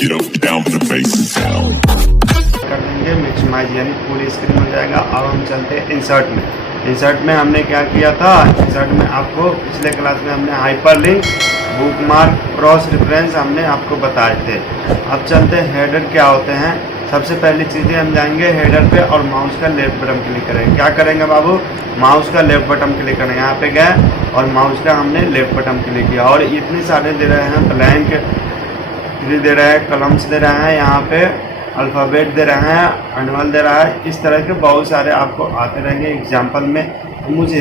Get up, down, put the bass down. कर देंगे maximise, यानी फुल स्क्रीन हो जाएगा। अब हम चलते हैं इंसर्ट में। इंसर्ट में हमने क्या किया था, इंसर्ट में आपको पिछले क्लास में हमने हाइपरलिंक, बुकमार्क, क्रॉस रेफरेंस हमने आपको बताए थे। अब चलते हैं हेडर क्या होते हैं। सबसे पहली चीज़ें हम जाएंगे हेडर पे और माउस का लेफ्ट बटन क्लिक करेंगे। क्या करेंगे बाबू, माउस का लेफ्ट बटन क्लिक करेंगे। यहाँ पे गए और माउस का हमने लेफ्ट बटन क्लिक किया और इतने सारे दे रहे हैं, ब्लैंक दे रहे हैं, कलम्स दे रहे हैं, यहाँ पे अल्फ़ाबेट दे रहे हैं, एनुअल दे रहा है। इस तरह के बहुत सारे आपको आते रहेंगे एग्जाम्पल में। मुझे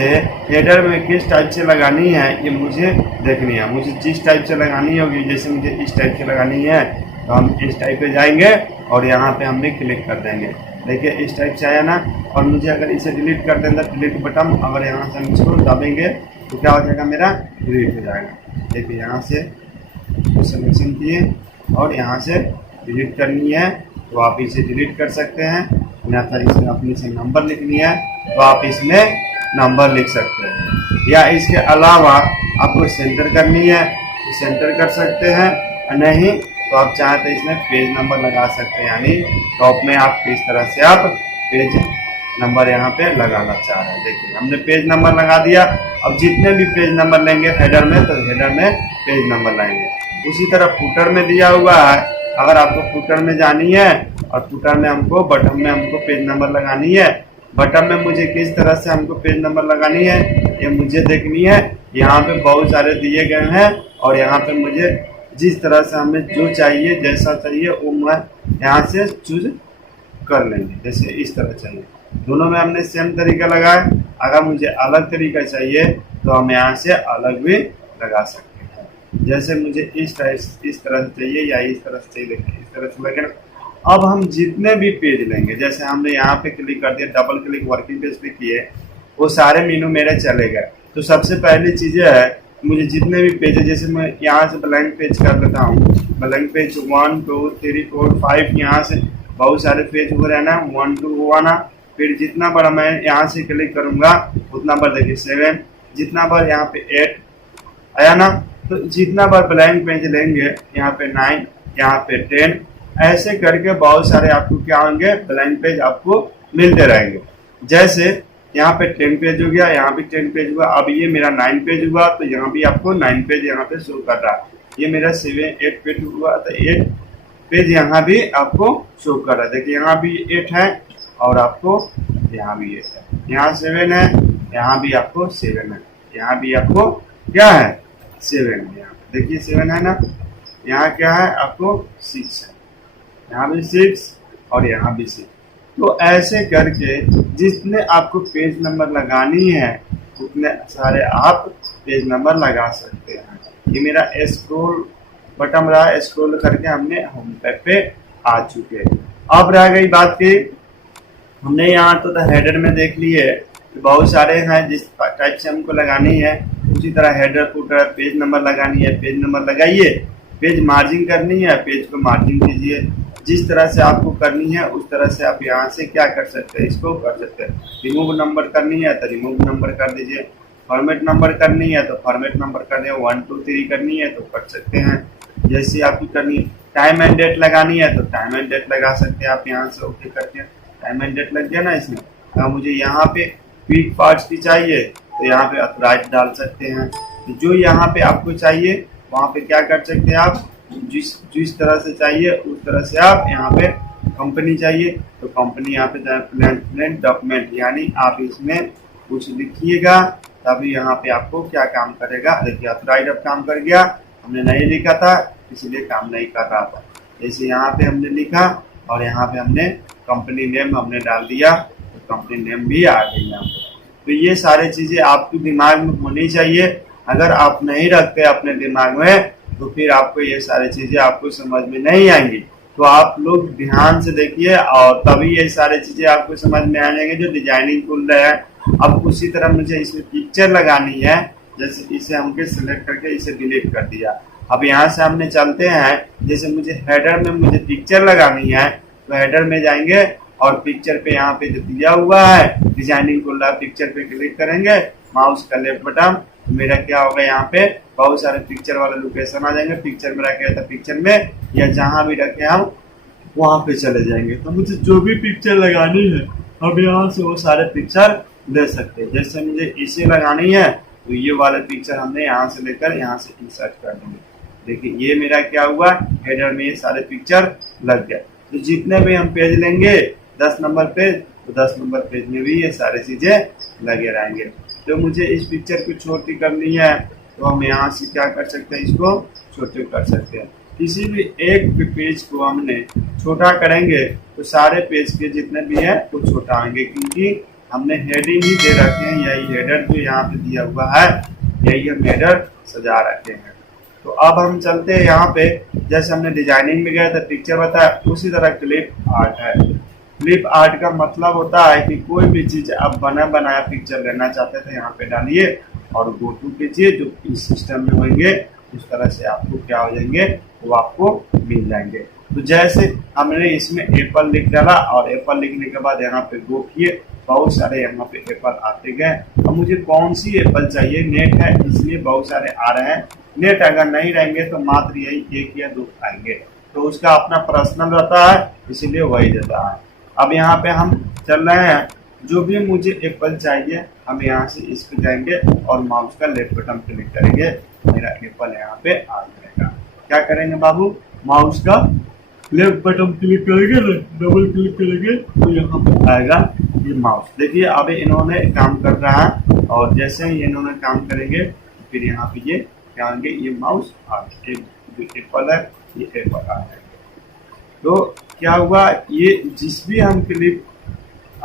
हेडर में किस टाइप से लगानी है ये मुझे देखनी है। मुझे जिस टाइप से लगानी होगी, जैसे मुझे इस टाइप से लगानी है तो हम इस टाइप पे जाएंगे और यहाँ पे हमने क्लिक कर देंगे। देखिए इस टाइप से आया ना। और मुझे अगर इसे डिलीट कर देंगे, डिलीट बटन अगर यहाँ से हम इसको दबाएंगे तो क्या हो जाएगा, मेरा डिलीट हो जाएगा। देखिए यहाँ से सिलेक्शन किए और यहाँ से डिलीट करनी है तो आप इसे डिलीट कर सकते हैं, या फिर इसमें अपनी से नंबर लिखनी है तो आप इसमें नंबर लिख सकते हैं, या इसके अलावा आपको सेंटर करनी है तो सेंटर कर सकते हैं, नहीं तो आप चाहें तो इसमें पेज नंबर लगा सकते हैं। यानी टॉप में आप किस तरह से आप पेज नंबर यहाँ पे लगाना चाह रहे हैं। देखिए हमने पेज नंबर लगा दिया। अब जितने भी पेज नंबर लेंगे हेडर में तो हेडर में पेज नंबर लाएंगे। उसी तरह फुटर में दिया हुआ है, अगर आपको फुटर में जानी है और फुटर में हमको बटन में हमको पेज नंबर लगानी है, बटन में मुझे किस तरह से हमको पेज नंबर लगानी है ये मुझे देखनी है। यहाँ पे बहुत सारे दिए गए हैं और यहाँ पे मुझे जिस तरह से हमें जो चाहिए, जैसा चाहिए वो मैं यहाँ से चूज कर लेंगे। जैसे इस तरह चाहिए, दोनों में हमने सेम तरीका लगाया। अगर मुझे अलग तरीका चाहिए तो हम यहाँ से अलग भी लगा सकते हैं। जैसे मुझे इस तरह से चाहिए या इस तरह से चाहिए, इस तरह से लगे। अब हम जितने भी पेज लेंगे, जैसे हमने यहाँ पे क्लिक कर दिया, डबल क्लिक वर्किंग पेज पे किए, वो सारे मेनू मेरे चले गए। तो सबसे पहली चीज़ें है, मुझे जितने भी पेज है, जैसे मैं यहाँ से ब्लैंक पेज कर लेता हूँ, ब्लैंक पेज 1 2 3 4 5, यहाँ से बहुत सारे पेज हो रहे हैं ना, 1 2 हुआ ना। फिर जितना बार मैं यहाँ से क्लिक करूँगा उतना बार देखिए 7, जितना बार यहाँ पे 8 आया ना। तो जितना बार ब्लैंक पेज लेंगे यहाँ पे 9, यहाँ पे 10, ऐसे करके बहुत सारे आपको क्या होंगे, ब्लैंक पेज आपको मिलते रहेंगे। जैसे यहाँ पे 10 पेज हो गया, यहाँ भी 10 पेज हुआ। अब ये मेरा 9 पेज हुआ तो यहाँ भी आपको 9 पेज यहाँ पे शो कर रहा है। ये मेरा 8 पेज हुआ तो 8 पेज यहाँ भी आपको शो कर रहा है। देखिए यहाँ भी 8 है और आपको यहाँ भी 8 है, यहाँ 7 है, यहाँ भी आपको 7 है, यहाँ भी आपको क्या है 7 है। यहाँ देखिए 7 है ना, यहाँ क्या है आपको 6 है, यहाँ भी 6 और यहाँ भी 6। तो ऐसे करके जितने आपको पेज नंबर लगानी है उतने सारे आप पेज नंबर लगा सकते हैं। ये मेरा स्क्रॉल बटन रहा, स्क्रॉल करके हमने होम पेज पे आ चुके। अब रह गई बात की, हमने यहाँ तो हेडर में देख लिए तो बहुत सारे हैं जिस टाइप से हमको लगानी है। उसी तरह हेडर फुटर पेज नंबर लगानी है, पेज नंबर लगाइए। पेज मार्जिन करनी है, पेज को मार्जिन कीजिए। जिस तरह से आपको करनी है उस तरह से आप यहाँ से क्या कर सकते हैं, इसको कर सकते हैं। रिमूव नंबर करनी है तो रिमूव नंबर कर दीजिए, फॉर्मेट नंबर करनी है तो फॉर्मेट नंबर कर दिए, 1 2 3 करनी है तो कर सकते हैं। जैसे आपकी करनी टाइम एंड डेट लगानी है तो टाइम एंड डेट लगा सकते हैं आप यहाँ से ओके करके। टाइम एंड डेट लग गया ना इसमें। अगर मुझे यहाँ पे क्विक पार्ट्स की चाहिए तो यहाँ पे ऑथराइज डाल सकते हैं। तो जो यहाँ पे आपको चाहिए वहाँ पे क्या कर सकते हैं आप, जिस तरह से चाहिए उस तरह से आप यहाँ पे कंपनी चाहिए तो कंपनी यहाँ पे प्लेन डॉक्यूमेंट, यानी आप इसमें कुछ लिखिएगा तभी यहाँ पे आपको क्या काम करेगा। देखिए ऑथराइज अब काम कर गया, हमने नहीं लिखा था इसलिए काम नहीं कर रहा था। जैसे यहाँ पे हमने लिखा और यहाँ पे हमने कंपनी नेम हमने डाल दिया तो कंपनी नेम भी आ गई यहाँ पे। तो ये सारी चीज़ें आपके दिमाग में होनी चाहिए। अगर आप नहीं रखते अपने दिमाग में तो फिर आपको ये सारी चीज़ें आपको समझ में नहीं आएंगी। तो आप लोग ध्यान से देखिए और तभी ये सारी चीज़ें आपको समझ में आ जाएंगे जो डिजाइनिंग खुल रहा है। अब उसी तरह मुझे इसमें पिक्चर लगानी है, जैसे इसे हमको सिलेक्ट करके इसे डिलीट कर दिया। अब यहाँ से हमने चलते हैं, जैसे मुझे हेडर में मुझे पिक्चर लगानी है तो हेडर में जाएंगे और पिक्चर पे यहाँ पे जो दिया हुआ है डिजाइनिंग खुल रहा है, पिक्चर पे क्लिक करेंगे, माउस का लेफ्ट बटन, मेरा क्या होगा यहाँ पे बहुत सारे पिक्चर वाले लोकेशन आ जाएंगे, पिक्चर में रखे तो पिक्चर में, या जहाँ भी रखे हम वहाँ पे चले जाएंगे। तो मुझे जो भी पिक्चर लगानी है हम यहाँ से वो सारे पिक्चर ले सकते हैं। जैसे मुझे इसे लगानी है तो ये वाले पिक्चर हमने यहाँ से लेकर यहाँ से इंसर्ट कर देंगे। देखिए ये मेरा क्या हुआ, हेडर में ये सारे पिक्चर लग गए। तो जितने भी हम पेज लेंगे 10 नंबर पेज, तो 10 नंबर पेज में भी ये सारी चीजें लगे रहेंगे। तो मुझे इस पिक्चर को छोटी करनी है तो हम यहाँ से क्या कर सकते हैं, इसको छोटे कर सकते हैं। किसी भी एक पेज को हमने छोटा करेंगे तो सारे पेज के जितने भी है वो छोटा आएंगे, क्योंकि हमने हेडिंग ही दे रखे हैं। यही हेडर जो यहाँ पे दिया हुआ है, यही हम हेडर सजा रखे हैं। तो अब हम चलते हैं यहाँ पे, जैसे हमने डिजाइनिंग में गया था पिक्चर बताया, उसी तरह क्लिप आर्ट है। क्लिप आर्ट का मतलब होता है कि कोई भी चीज आप बना बनाया पिक्चर लेना चाहते थे यहाँ पे डालिए और गो टू कीजिए, जो इस सिस्टम में होंगे उस तरह से आपको क्या हो जाएंगे, वो आपको मिल जाएंगे। तो जैसे हमने इसमें एप्पल लिख डाला और एप्पल लिखने के बाद यहाँ पे गो किए, बहुत सारे यहाँ पे एप्पल आते गए। अब मुझे कौन सी एप्पल चाहिए, नेट है इसलिए बहुत सारे आ रहे हैं। नेट अगर नहीं रहेंगे तो मात्र यही 1 या 2 आएंगे, तो उसका अपना पर्सनल रहता है, इसीलिए वही देता है। अब यहाँ पे हम चल रहे हैं, जो भी मुझे एप्पल चाहिए हम यहाँ से इस पे जाएंगे और माउस का लेफ्ट बटन क्लिक करेंगे, मेरा एप्पल यहाँ पे आ जाएगा। क्या करेंगे बाबू, माउस का लेफ्ट बटन क्लिक करेंगे, डबल क्लिक करेंगे तो यहाँ पे आएगा ये माउस। देखिए अभी इन्होंने काम कर रहा है और जैसे ही इन्होंने काम करेंगे फिर यहाँ पे ये क्या आएंगे, ये माउस आ एप्पल है, ये एप्पल आ जाएंगे। तो क्या हुआ, ये जिस भी हम क्लिप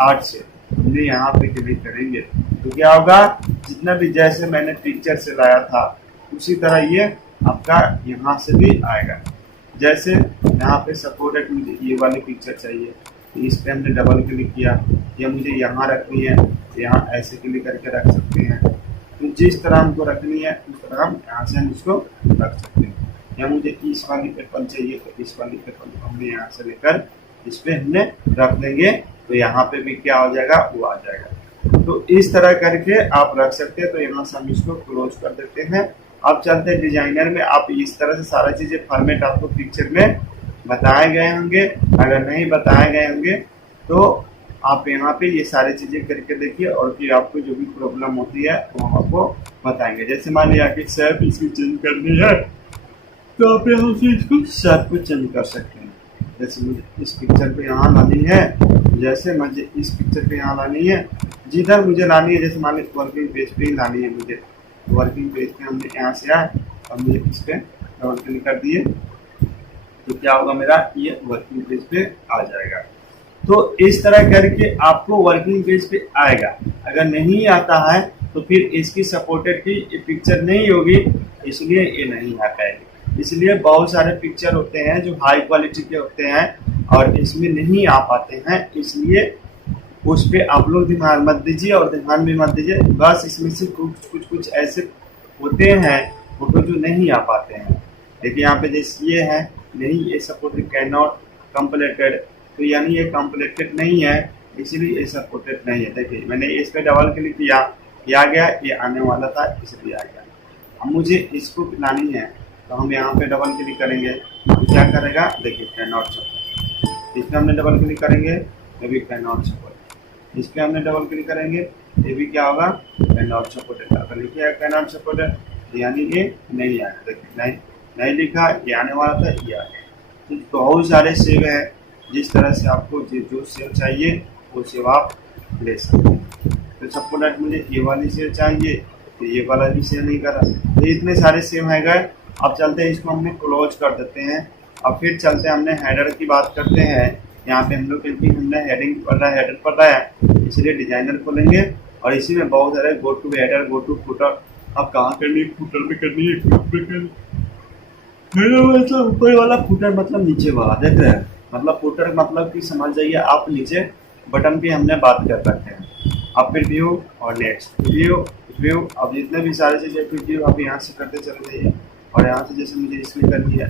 आर्ट से हमने यहाँ पे क्लिक करेंगे तो क्या होगा, जितना भी जैसे मैंने पिक्चर से लाया था उसी तरह ये आपका यहाँ से भी आएगा। जैसे यहाँ पे सपोर्टेड मुझे ये वाली पिक्चर चाहिए, तो इस पे हमने डबल क्लिक किया, या मुझे यहाँ रखनी है तो यहाँ ऐसे क्लिक करके रख सकते हैं। तो जिस तरह हमको रखनी है उस तरह हम यहाँ से हम इसको रख सकते हैं। या मुझे इस वाली एप्पल चाहिए तो इस वाली एप्पल को हमने यहाँ से लेकर इस पे हमने रख देंगे, तो यहाँ पे भी क्या हो जाएगा, वो आ जाएगा। तो इस तरह करके आप रख सकते हैं। तो यहाँ से हम इसको क्लोज कर देते हैं। अब चलते हैं डिजाइनर में। आप इस तरह से सारा चीजें फॉर्मेट आपको पिक्चर में बताए गए होंगे, अगर नहीं बताए गए होंगे तो आप यहाँ पे ये सारी चीजें करके देखिए और फिर आपको जो भी प्रॉब्लम होती है वो आपको बताएंगे। जैसे मान लिया कि शेप इसकी चेंज करनी है तो आप यहाँ से इसको शेप को चेंज कर सकते हैं। जैसे मुझे इस पिक्चर पे यहाँ लानी है, जैसे मुझे इस पिक्चर पे यहाँ लानी है, जिधर मुझे लानी है, जैसे मान लीजिए वर्किंग पेज पे ही लानी है मुझे, वर्किंग पेज पे हमने यहाँ से आए और मुझे इस पे डबल क्लिक कर दिए तो क्या होगा, मेरा ये वर्किंग पेज पे आ जाएगा। तो इस तरह करके आपको वर्किंग पेज पे आएगा। अगर नहीं आता है तो फिर इसकी सपोर्टेड की पिक्चर नहीं होगी, इसलिए ये नहीं आ पाएगी। इसलिए बहुत सारे पिक्चर होते हैं जो हाई क्वालिटी के होते हैं और इसमें नहीं आ पाते हैं, इसलिए उस पर आप लोग ध्यान मत दीजिए और ध्यान भी मत दीजिए। बस इसमें से कुछ ऐसे होते हैं फोटो जो नहीं आ पाते हैं। देखिए यहाँ पे जैसे ये है, नहीं ये सपोर्टेड कैन नॉट कंप्लीटेड, तो यानी ये कंप्लीटेड नहीं है, इसीलिए ये सपोर्टेड नहीं है। देखिए मैंने इस पर डबल क्लिक किया, ये आ गया, ये आने वाला था इसलिए आ गया। अब मुझे इसको लानी है तो हम यहाँ पे डबल क्लिक करेंगे तो क्या करेगा, देखिए कैन नॉट सपोर्ट। इस पर हमने डबल क्लिक करेंगे ये भी कैन नॉट सपोर्ट, इस पर हमने डबल क्लिक करेंगे ये भी क्या होगा, कैन नॉट सपोर्टेड। अगर लिखिए कैन नॉट सपोर्टेड यानी ये नहीं आया, देखिए नहीं लिखा, ये आने वाला था, ये आ गया। तो बहुत सारे सेव है, जिस तरह से आपको जो सेव चाहिए वो सेव आप ले सकते हैं। तो सपोर्टेड मुझे ये वाली सेव चाहिए तो ये वाला भी सेव नहीं करा, तो इतने सारे सेव है गए। अब चलते हैं, इसको हमने क्लोज कर देते हैं। अब फिर चलते हैं, हमने हेडर की बात करते हैं। यहाँ पे हम लोग क्योंकि हमने हेडिंग पढ़ रहा है, हेडर पढ़ रहा है, इसलिए डिजाइनर खोलेंगे और इसी में बहुत सारे go to header, go to footer. अब कहाँ करनी है, फुटर में करनी है, मतलब ऊपर वाला, फुटर मतलब नीचे वाला, देख रहे हैं। मतलब फुटर मतलब कि समझ जाइए आप, नीचे बटन पे हमने बात कर रखे हैं। अब फिर व्यू और नेक्स्ट व्यू। अब जितने भी सारी चीज़ें फिर व्यू आप यहाँ से करते चले जाइए और यहाँ से जैसे मुझे इसमें करनी है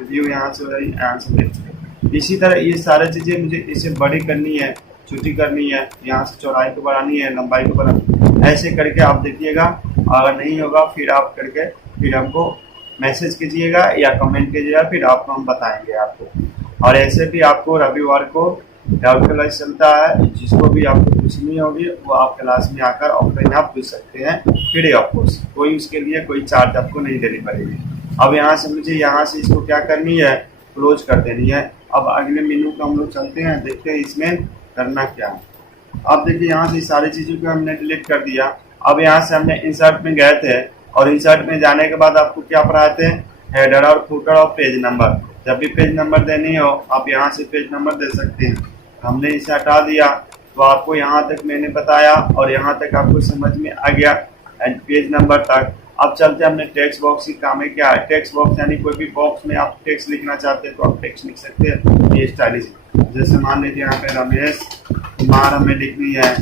व्यू यहाँ से हो रही है, यहाँ से नेक्स्ट। इसी तरह ये सारी चीज़ें मुझे इसे बड़ी करनी है, छोटी करनी है, यहाँ से चौड़ाई को बढ़ानी है, लंबाई को बढ़ानी है, ऐसे करके आप देखिएगा। अगर नहीं होगा फिर आप करके फिर हमको मैसेज कीजिएगा या कमेंट कीजिएगा, फिर आपको हम बताएंगे आपको। और ऐसे भी आपको रविवार को डाउट क्लास चलता है, जिसको भी आपको पूछनी होगी वो आप क्लास में आकर ऑफलाइन आप पूछ सकते हैं फ्री ऑफ कॉस्ट, कोई उसके लिए कोई चार्ज आपको नहीं देनी पड़ेगी। अब यहाँ से मुझे यहाँ से इसको क्या करनी है, क्लोज कर देनी है। अब अगले मेनू को हम लोग चलते हैं, देखते हैं इसमें करना क्या है। अब देखिए यहाँ से सारी चीज़ों को हमने डिलीट कर दिया। अब यहाँ से हमने इंसर्ट में गए थे और इंसर्ट में जाने के बाद आपको क्या पढ़ाए थे, हेडर और फुटर और पेज नंबर। जब भी पेज नंबर देनी हो आप यहाँ से पेज नंबर दे सकते हैं। हमने इसे हटा दिया तो आपको यहाँ तक मैंने बताया और यहाँ तक आपको समझ में आ गया पेज नंबर तक। अब चलते हैं हमने टेक्स्ट बॉक्स की काम है क्या है। टेक्स्ट बॉक्स यानी कोई भी बॉक्स में आप टेक्स्ट लिखना चाहते हैं तो आप टेक्स्ट लिख सकते हैं, ये स्टाइलिश। जैसे मान लीजिए यहाँ पे रमेश कुमार हमें लिखनी है,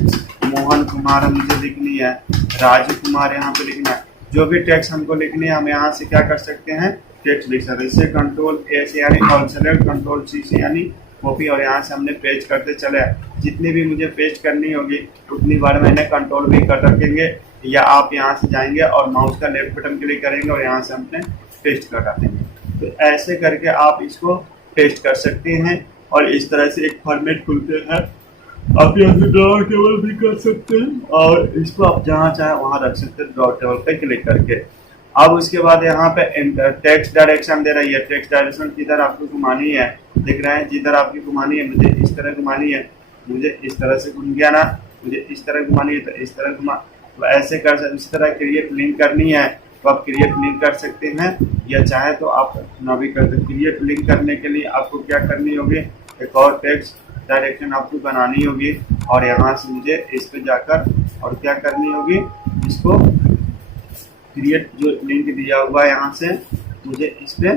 मोहन कुमार मुझे लिखनी है, राजू कुमार यहाँ पे लिखना है। जो भी टेक्स्ट हमको लिखनी है हम यहाँ से क्या कर सकते हैं, टेक्स्ट लिख सकते हैं। इससे कंट्रोल ए से यानी ऑल सेलेक्ट, कंट्रोल सी से यानी कॉपी, और यहाँ से हमने पेस्ट करते चले। जितनी भी मुझे पेस्ट करनी होगी उतनी बार मैंने कंट्रोल भी कर रखेंगे, या आप यहाँ से जाएंगे और माउस का लेफ्ट बटन क्लिक करेंगे और यहाँ से हमने पेस्ट कर देंगे। तो ऐसे करके आप इसको पेस्ट कर सकते हैं और इस तरह से एक फॉर्मेट खुलते हैं। आप यहाँ से ड्रॉ टेबल भी कर सकते हैं और इसको आप जहाँ चाहे वहाँ रख सकते हैं ड्रॉ टेबल पे क्लिक करके। अब उसके बाद यहाँ पे टेक्स्ट डायरेक्शन दे रही है। टेक्स्ट डायरेक्शन किधर आपको घुमानी है, दिख रहा है, जिधर आपकी घुमानी है। मुझे इस तरह घुमानी है, मुझे इस तरह से घूम गया ना, मुझे इस तरह घुमानी है तो इस तरह घुमा, तो ऐसे कर सकते। इस तरह क्रिएट लिंक करनी है तो आप क्रिएट लिंक कर सकते हैं, या चाहे तो आप ना भी कर सकते। क्रिएट लिंक करने के लिए आपको क्या करनी होगी, एक और टेक्स्ट डायरेक्शन आपको बनानी होगी और यहाँ से मुझे इस पे जाकर और क्या करनी होगी, इसको क्रिएट जो लिंक दिया हुआ है यहाँ से मुझे इस पे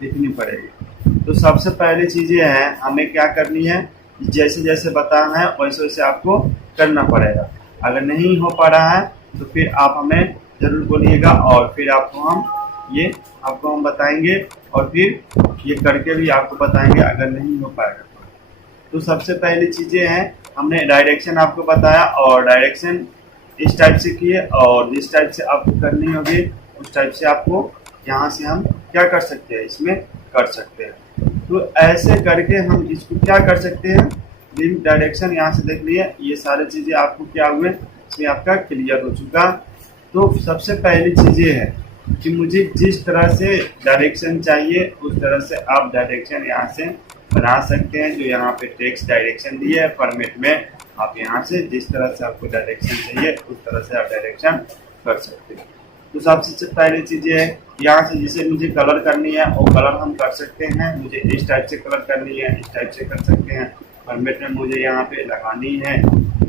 लिखनी पड़ेगी। तो सबसे पहली चीज़ें हैं हमें क्या करनी है, जैसे जैसे बताना है वैसे वैसे आपको करना पड़ेगा। अगर नहीं हो पा रहा है तो फिर आप हमें ज़रूर बोलिएगा और फिर आपको हम बताएंगे और फिर ये करके भी आपको बताएंगे अगर नहीं हो पाएगा तो सबसे पहली चीज़ें हैं, हमने डायरेक्शन आपको बताया और डायरेक्शन इस टाइप से किए और जिस टाइप से आपको करनी होगी उस टाइप से आपको यहाँ से हम क्या कर सकते हैं, इसमें कर सकते हैं। तो ऐसे करके हम इसको क्या कर सकते हैं, लिंक डायरेक्शन यहाँ से देख लिए, ये सारी चीज़ें आपको क्या हुए इसमें आपका क्लियर हो चुका। तो सबसे पहली चीज़ें है कि मुझे जिस तरह से डायरेक्शन चाहिए उस तरह से आप डायरेक्शन यहाँ से बना सकते हैं। जो यहाँ पे टेक्स्ट डायरेक्शन दिए है फॉर्मेट में, आप यहाँ से जिस तरह से आपको डायरेक्शन चाहिए उस तरह से आप डायरेक्शन कर सकते हैं। तो सबसे पहली चीज़ है यहाँ से जिसे मुझे कलर करनी है वो कलर हम कर सकते हैं। मुझे इस टाइप से कलर करनी है, इस टाइप से कर सकते हैं। फॉर्मेट में मुझे यहाँ पे लगानी है,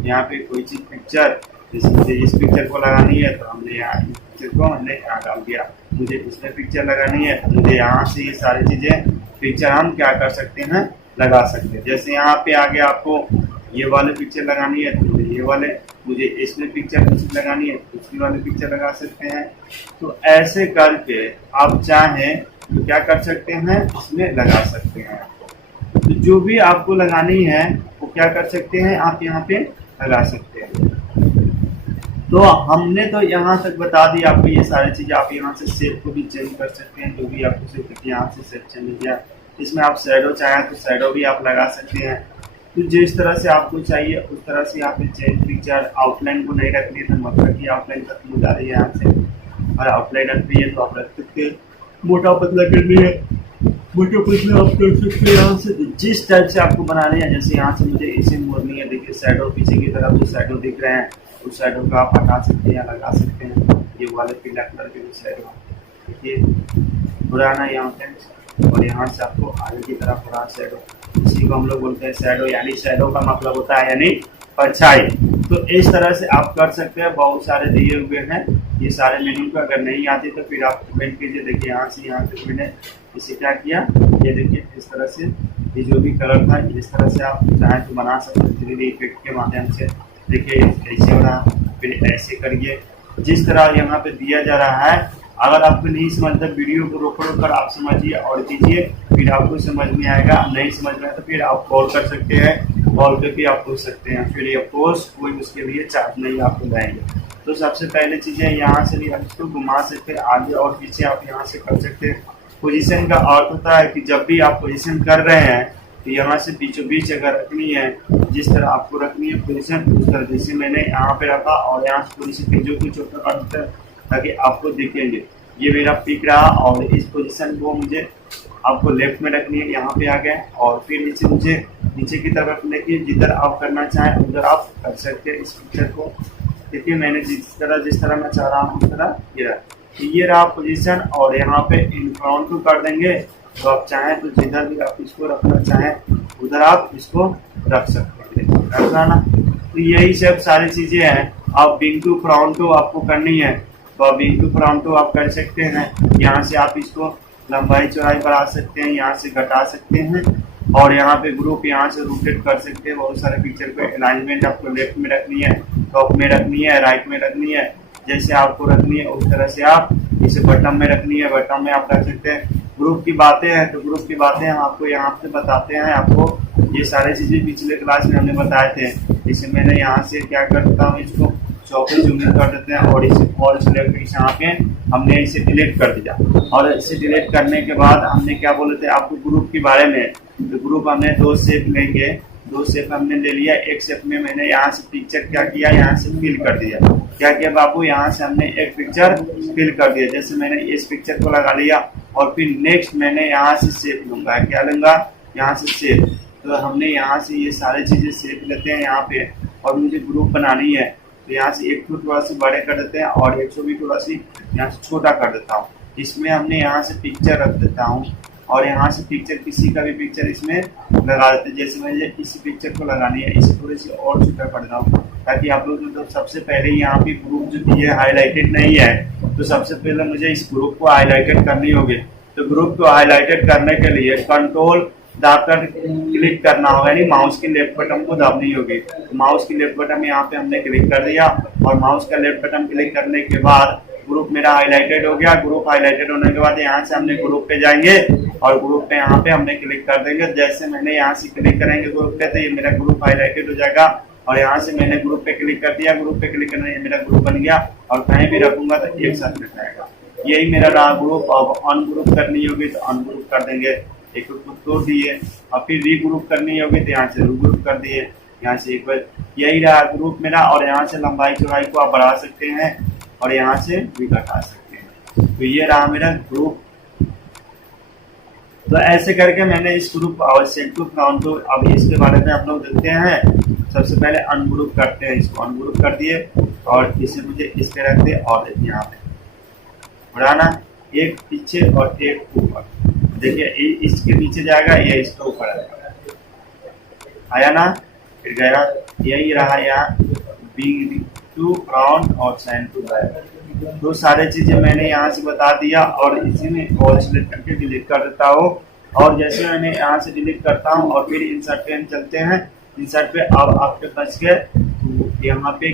यहाँ पे कोई चीज़ पिक्चर, जैसे इस पिक्चर को लगानी है तो हमने यहाँ इस पिक्चर को हमने यहाँ डाल दिया। मुझे इसमें पिक्चर लगानी है तो मुझे यहाँ से ये सारी चीज़ें पिक्चर हम क्या कर सकते हैं, लगा सकते हैं। जैसे यहाँ पे आगे आपको ये वाले पिक्चर लगानी है तो ये वाले, मुझे इसमें पिक्चर लगानी है तो दूसरी वाले पिक्चर लगा सकते हैं। तो ऐसे करके आप चाहें तो क्या कर सकते हैं, इसमें लगा सकते हैं। तो जो भी आपको लगानी है वो क्या कर सकते हैं, आप यहाँ पे लगा सकते हैं। तो हमने तो यहाँ तक बता दिया आपको ये सारी चीज़ें। आप यहाँ से शेप को भी चेंज कर सकते हैं, जो भी आपको शेप यहाँ से शेप चेंज हो गया। इसमें आप शैडो चाहें तो शैडो भी आप लगा सकते हैं। तो जिस तरह से आपको चाहिए उस तरह से आप चेंज पिक्चर। आउटलाइन को नहीं रखनी है तो मतलब कि आउटलाइन खत्म हो जा रही है यहाँ से, और आउटलाइन रखनी है तो आप रख सकते हैं। मोटा पतला करनी है, मोटा पतला आप कर सकते हैं यहाँ से जिस टाइप से आपको बनानी है। जैसे यहाँ से मुझे इसे मोड़नी है, देखिए शैडो पीछे की तरफ जो शैडो दिख रहे हैं उस शैडो का आप हटा सकते हैं या लगा सकते हैं। ये वाले पीला कलर के जो शैडो देखिए पुराना यहाँ पे, और यहाँ से आपको आगे की तरफ थोड़ा शैडो, इसी को हम लोग बोलते हैं शैडो, यानी शैडो का मतलब होता है यानी परछाई। तो इस तरह से आप कर सकते हैं। बहुत सारे दिए हुए हैं ये सारे मेन्यू को, अगर नहीं आती तो फिर आप कमेंट कीजिए। देखिए यहाँ से यहाँ तक मैंने इसे क्या किया, ये देखिए इस तरह से ये जो भी कलर था इस तरह से आप चाहें तो बना सकते हैं 3D इफेक्ट के माध्यम से। देखिए ऐसे हो रहा, फिर ऐसे करिए जिस तरह यहाँ पे दिया जा रहा है। अगर आपको नहीं समझता वीडियो को रोक कर आप समझिए और कीजिए, फिर आपको समझ में आएगा। नहीं समझ में आए तो फिर आप कॉल कर सकते हैं, कॉल पे भी आप पूछ सकते हैं। फिर ये कोर्स कोई उसके लिए चार्ज नहीं आपको देंगे। तो सबसे पहले चीज़ें यहाँ से भी हम इसको घुमा सकते हैं, आगे और पीछे आप यहाँ से कर सकते हैं। पोजीशन का अर्थ होता है कि जब भी आप पोजीशन कर रहे हैं तो यहाँ से बीचों बीच अगर रखनी है, जिस तरह आपको रखनी है पोजीशन उस तरह, जैसे मैंने यहाँ पे रखा और यहाँ से पोजीशन पेजों को छोटा कर देता है ताकि आपको दिखेंगे। ये मेरा पिक रहा और इस पोजीशन को मुझे आपको लेफ्ट में रखनी है, यहाँ पे आ गए और फिर इसे मुझे नीचे की तरफ रखने की, जिधर आप करना चाहें उधर आप कर सकते हैं इस पिक्चर को। देखिए मैंने जिस तरह मैं चाह रहा हूँ उस तरह ये रहा, तो ये रहा पोजीशन। और यहाँ पे इन फ्रंट को कर देंगे, तो आप चाहें तो जिधर भी आप इसको रखना चाहें उधर आप इसको रख सकते हैं, रखना ना। तो यही सब सारी चीज़ें हैं। आप विंग टू फ्रंटो आपको करनी है तो आप विंग टू फ्रंटो आप कर सकते हैं। यहाँ से आप इसको लंबाई चौड़ाई बढ़ा सकते हैं, यहाँ से घटा सकते हैं और यहाँ पे ग्रुप यहाँ से रोटेट कर सकते हैं। बहुत सारे पिक्चर पे अलाइनमेंट आपको लेफ्ट में रखनी है, टॉप में रखनी है, राइट में रखनी है, जैसे आपको रखनी है उस तरह से आप इसे बटन में रखनी है, बटन में आप रख सकते हैं। ग्रुप की बातें हैं तो ग्रुप की बातें हम आपको यहाँ पे बताते हैं। आपको ये सारी चीज़ें पिछले क्लास में हमने बताए थे। जैसे मैंने यहाँ से क्या करता हूँ, इसको चौके जूमिंग कर देते हैं और इसे ऑल सिलेक्ट यहाँ पे हमने इसे डिलीट कर दिया। और इसे डिलीट करने के बाद हमने क्या बोले थे आपको ग्रुप के बारे में, तो ग्रुप हमने दो शेप लेंगे, दो शेप हमने ले लिया। एक शेप में मैंने यहाँ से पिक्चर क्या किया, यहाँ से फिल कर दिया। क्या किया बाबू, यहाँ से हमने एक पिक्चर फिल कर दिया। जैसे मैंने इस पिक्चर को लगा लिया और फिर नेक्स्ट मैंने यहाँ से शेप लूंगा, क्या लूंगा यहाँ से शेप। तो हमने यहाँ से ये सारी चीज़ें शेप लेते हैं यहाँ पे, और मुझे ग्रुप बनानी है तो यहाँ से एक को थोड़ा सा बड़े कर देते हैं और एक को भी थोड़ा सी यहाँ से छोटा कर देता हूँ। इसमें हमने यहाँ से पिक्चर रख देता हूँ और यहाँ से पिक्चर किसी का भी पिक्चर इसमें लगा देते हैं। जैसे मुझे इसी पिक्चर को लगानी है, इसे थोड़ी सी और छोटा कर देता हूँ ताकि आप लोग तो सबसे पहले यहाँ पे ग्रुप जो दिए हाईलाइटेड नहीं है, तो सबसे पहले मुझे इस ग्रुप को हाईलाइटेड करनी होगी। तो ग्रुप को हाईलाइटेड करने के लिए कंट्रोल दबाकर क्लिक करना होगा, यानी माउस की लेफ्ट बटन को दबानी होगी। तो माउस की लेफ्ट बटन यहाँ पे हमने क्लिक कर दिया और माउस का लेफ्ट बटन क्लिक करने के बाद ग्रुप मेरा हाईलाइटेड हो गया। ग्रुप हाईलाइटेड होने के बाद यहाँ से हमने ग्रुप पे जाएंगे और ग्रुप पे यहाँ पे हमने क्लिक कर देंगे। जैसे मैंने यहाँ से क्लिक करेंगे ग्रुप पे तो ये मेरा ग्रुप हाईलाइटेड हो जाएगा। और यहाँ से मैंने ग्रुप पे क्लिक कर दिया, ग्रुप पे क्लिक करना, ये मेरा ग्रुप बन गया और कहीं भी रखूंगा तो एक साथ मिल जाएगा। यही मेरा रहा ग्रुप। अब अनग्रुप करनी होगी तो अनग्रुप कर देंगे, एक को तोड़ दिए और फिर रीग्रुप करनी होगी तो यहाँ से रीग्रुप कर दिए, यहाँ से एक बार। यही रहा ग्रुप मेरा। और यहाँ से लंबाई चौड़ाई को आप बढ़ा सकते हैं और यहाँ से भी घटा सकते हैं। तो ये रहा मेरा ग्रुप। तो ऐसे करके मैंने इस ग्रुप और सेट टू फ्रंट को, अब इसके बारे में आप लोग देखते हैं। सबसे पहले अनग्रुप करते हैं, इसको अनग्रुप कर दिए और इसे मुझे इस पे रख दिए और यहाँ पे बढ़ाना, एक पीछे और एक ऊपर। देखिए इसके नीचे जाएगा, ये इसके ऊपर आया ना, फिर गया। यही रहा यहाँ विंग टू फ्रंट और सेंड टू बैक। तो सारी चीजें मैंने यहाँ से बता दिया और इसी में ऑल सिलेक्ट करके डिलीट कर देता हूँ। और जैसे मैंने यहाँ से डिलीट करता हूँ और फिर इंसर्ट पे हम चलते हैं। इंसर्ट पे अब आपके बच गए यहाँ पे